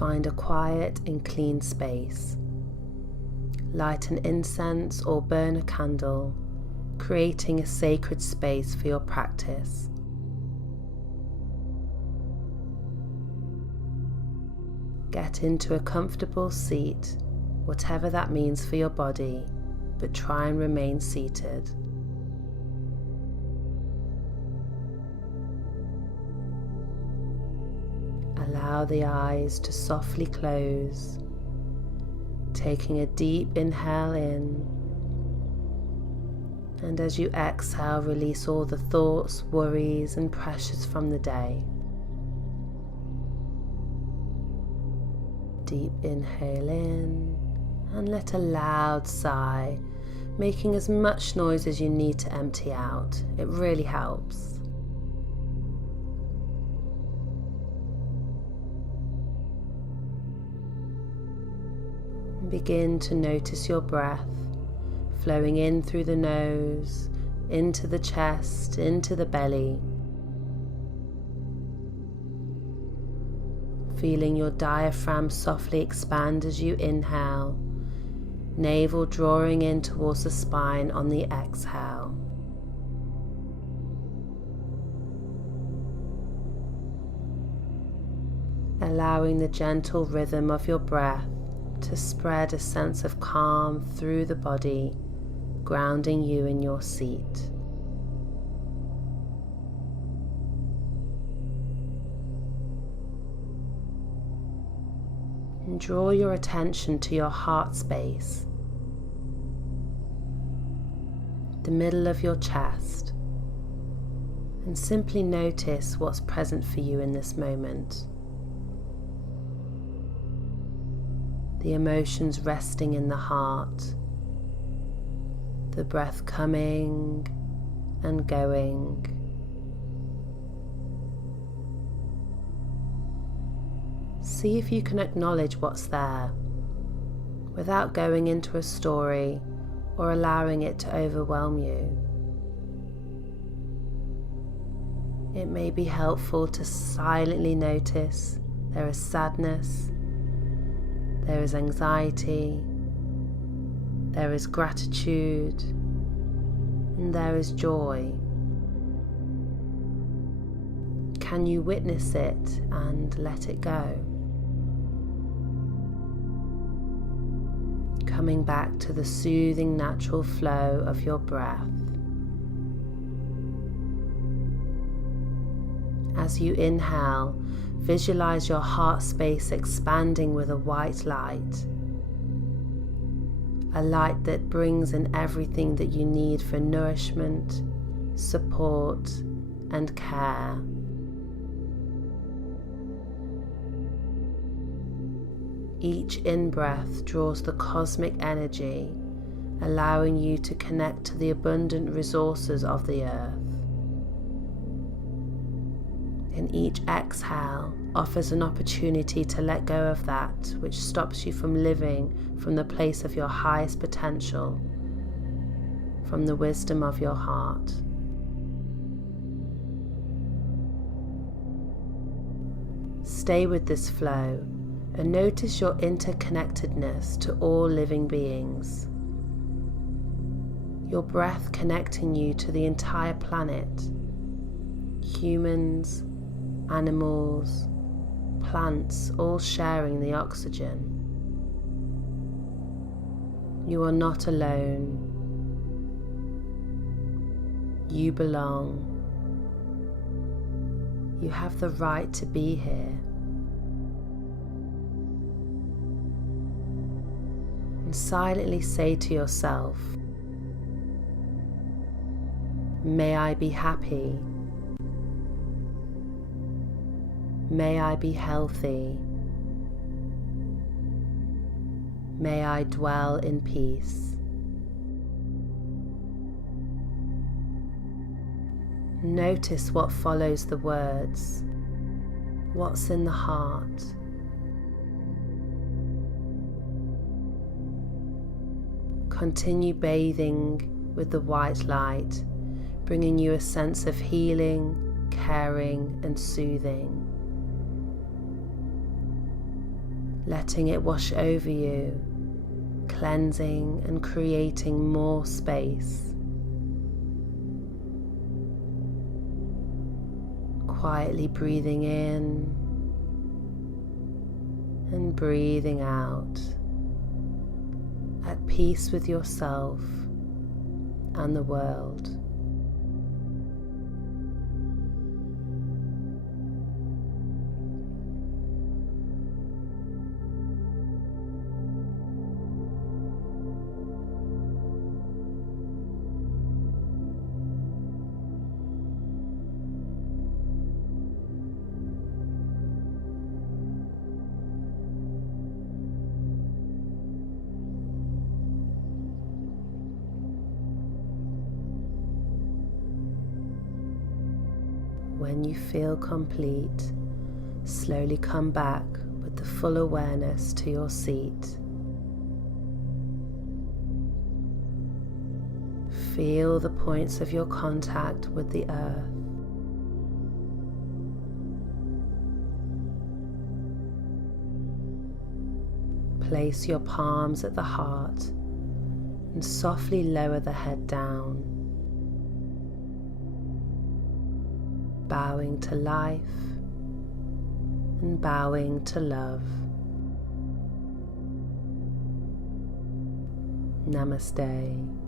Find a quiet and clean space. Light an incense or burn a candle, creating a sacred space for your practice. Get into a comfortable seat, whatever that means for your body, but try and remain seated. Allow the eyes to softly close, taking a deep inhale in, and as you exhale, release all the thoughts, worries, and pressures from the day. Deep inhale in, and let a loud sigh, making as much noise as you need to empty out. It really helps. Begin to notice your breath flowing in through the nose, into the chest, into the belly. Feeling your diaphragm softly expand as you inhale, navel drawing in towards the spine on the exhale. Allowing the gentle rhythm of your breath to spread a sense of calm through the body, grounding you in your seat. And draw your attention to your heart space, the middle of your chest, and simply notice what's present for you in this moment. The emotions resting in the heart, the breath coming and going. See if you can acknowledge what's there without going into a story or allowing it to overwhelm you. It may be helpful to silently notice there is sadness, there is anxiety, there is gratitude, and there is joy. Can you witness it and let it go? Coming back to the soothing natural flow of your breath. As you inhale, visualize your heart space expanding with a white light. A light that brings in everything that you need for nourishment, support, and care. Each in-breath draws the cosmic energy, allowing you to connect to the abundant resources of the earth. And each exhale offers an opportunity to let go of that which stops you from living from the place of your highest potential, from the wisdom of your heart. Stay with this flow and notice your interconnectedness to all living beings. Your breath connecting you to the entire planet, humans, animals, plants, all sharing the oxygen. You are not alone. You belong. You have the right to be here. And silently say to yourself, may I be happy. May I be healthy. May I dwell in peace. Notice what follows the words. What's in the heart? Continue bathing with the white light, bringing you a sense of healing, caring, and soothing. letting it wash over you, cleansing and creating more space. Quietly breathing in and breathing out, at peace with yourself and the world. When you feel complete, slowly come back with the full awareness to your seat. Feel the points of your contact with the earth. Place your palms at the heart and softly lower the head down, bowing to life and bowing to love. Namaste.